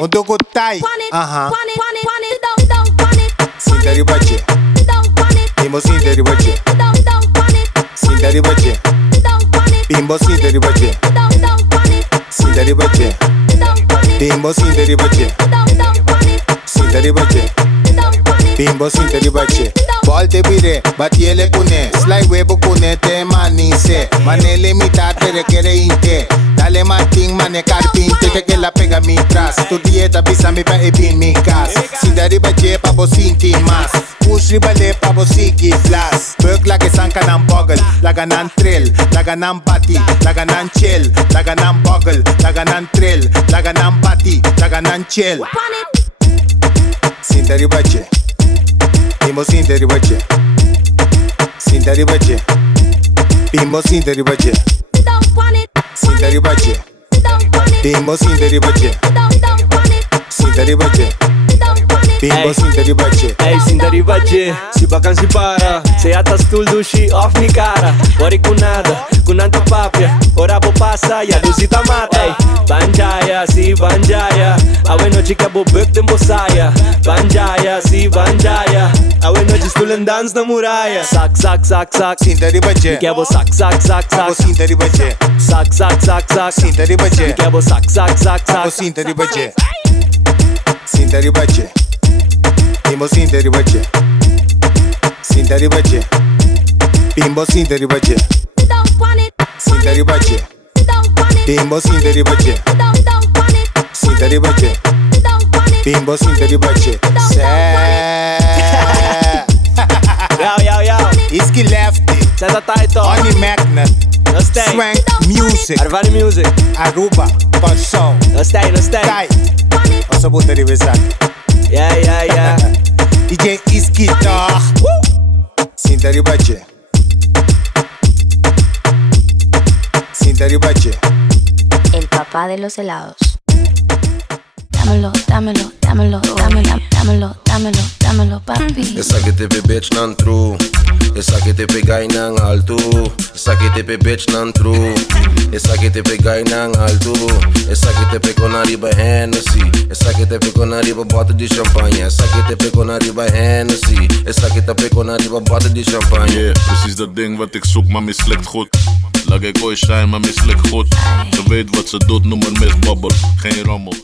Un dogotai. Sinta Riba Dje. Bimbo Sinta Riba Dje. Sinta Riba Dje. Bimbo Sinta Riba Dje. Sinta Riba Dje. Bimbo Sinta Riba Dje. Sinta Riba Dje. Bimbo Sinta Riba Dje. Volte bire, batiele kune. Sly webo kune te manise. Manele mitad tere kere inte. Dale mating mane carpinte te que la pega mi tras. Tu dieta bisa mi pa ebin mi kas. Sinta Riba Dje pa bo sinti mas. Push riba le pa bo siki flas. Berk lage sanka nan boggle. Laga nan trill, laga nan bati. Laga nan chill, laga nan boggle. Laga nan trill, laga nan bati. Laga nan chill. Sinta Riba Dje. Bimbo Sinta Riba Dje. Sinta Riba Dje. Bimbo Sinta Riba Dje. Sinta Riba Dje. Bimbo Sinta Riba Dje. Sinta Riba Dje. Bimbo Sinta Riba Dje. Ey, Sinta Riba Dje, si bakan si para. Se atas tul dushi off mi cara. Bori kunada, kunanta papia. Ora bo passa, ya luzita mata. Ey, banjaya, si banjaya. Awe no chica bo buk den bosaia. Banjaya, si banjaya. Awe no jistulen dans na muraya. Sak, sak, sak, sak. Sinta Riba Dje. Quer bo sak, sak, sak, Babo sak. Sinta Riba Dje. Sak, sak, sak, sak. Sinta Riba Dje. Quer bo sak, sak, sak, Babo sak. Sinta Riba Dje. Sinta Riba Dje. Bimbo Sinta Riba Dje. Sinta Riba Dje. Bimbo Sinta Riba Dje. Sinta Riba Dje. Bimbo Sinta Riba Dje. Sinta Riba Dje. Bimbo Sinta Riba Dje. Yo. Iski lefty. Zet dat title. Honey Magnet. No stay. Swank Music. Arvani music. Aruba. Console. No stay, no stay. Tight. Oso buta rivezak. Yeah. DJ Iski toch. Sinta Riba Dje. Sinta Riba Dje. El papá de los helados. Dámelo, dámelo, dámelo, dámelo, dámelo, dámelo, dámelo, papi. Essa que teve bitch nan true. Essa que te pegai nang alto. Essa que te pe bitch nan true. Essa que te pegai nang alto. Essa que te pegou na riba Hennessy. Essa que te pegou na riba bota de champanhe. Essa que te pegou na riba Hennessy. Essa que te pegou na riba bota de champanhe. Yeah, precies dat ding wat ik zoek, maar mislukt goed. Lag ik ooit shine, maar mislukt goed. Ze weet wat ze doet, noem maar Miss Bubble. Geen rommel.